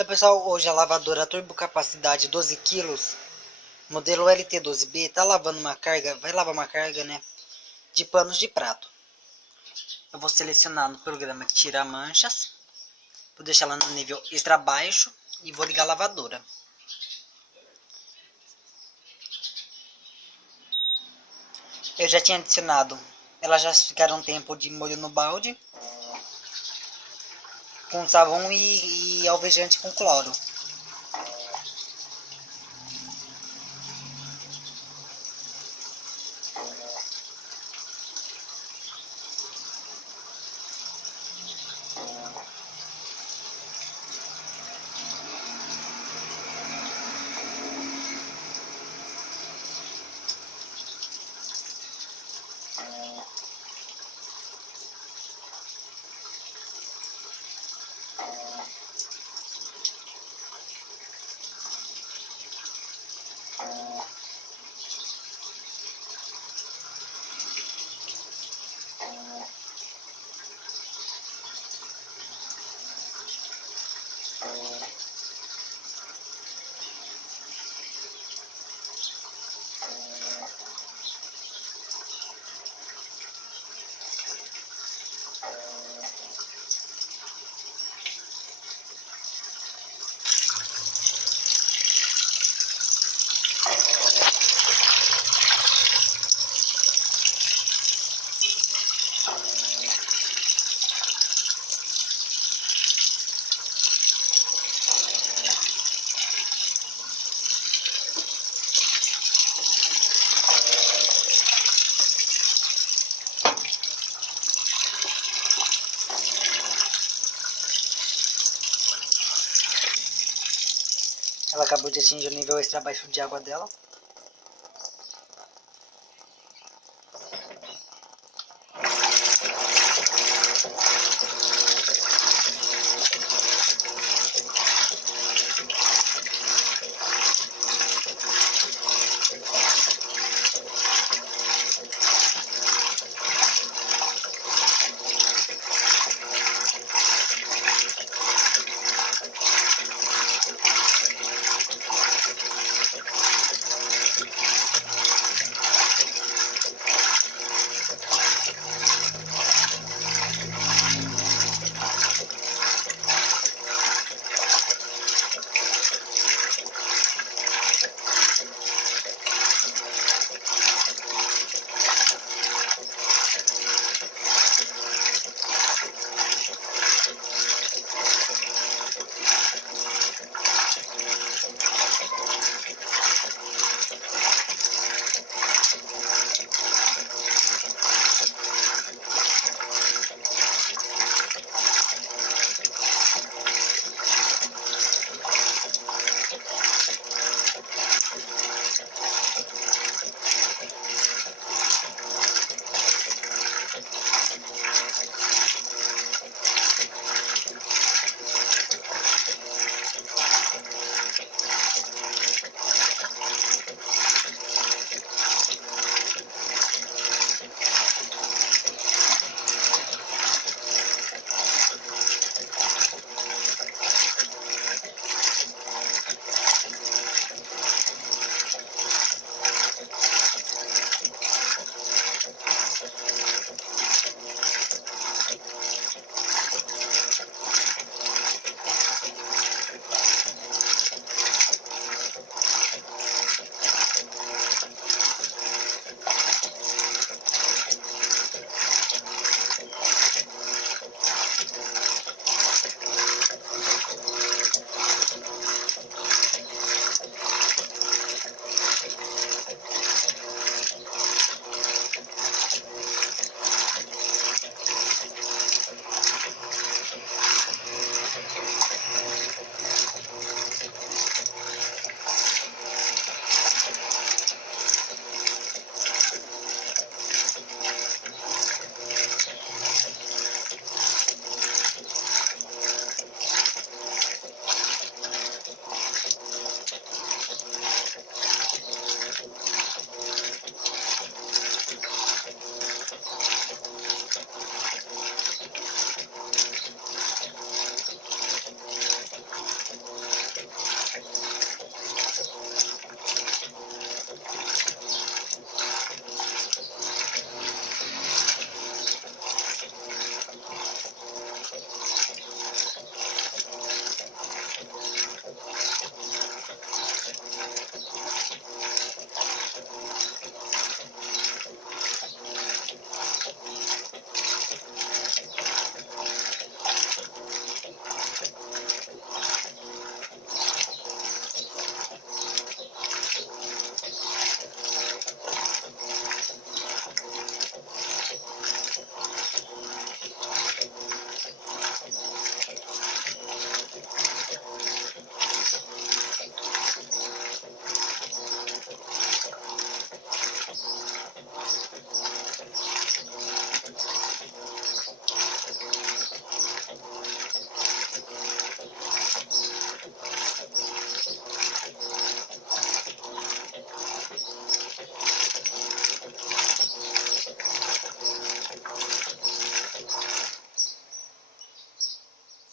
Então pessoal, hoje a lavadora turbo capacidade 12 kg, modelo LT12B, tá lavando uma carga, vai lavar uma carga, né, de panos de prato. Eu vou selecionar no programa tirar manchas, vou deixar ela no nível extra baixo e vou ligar a lavadora. Eu já tinha adicionado, elas já ficaram um tempo de molho no balde, com sabão e alvejante com cloro. Ela acabou de atingir o nível extra baixo de água dela.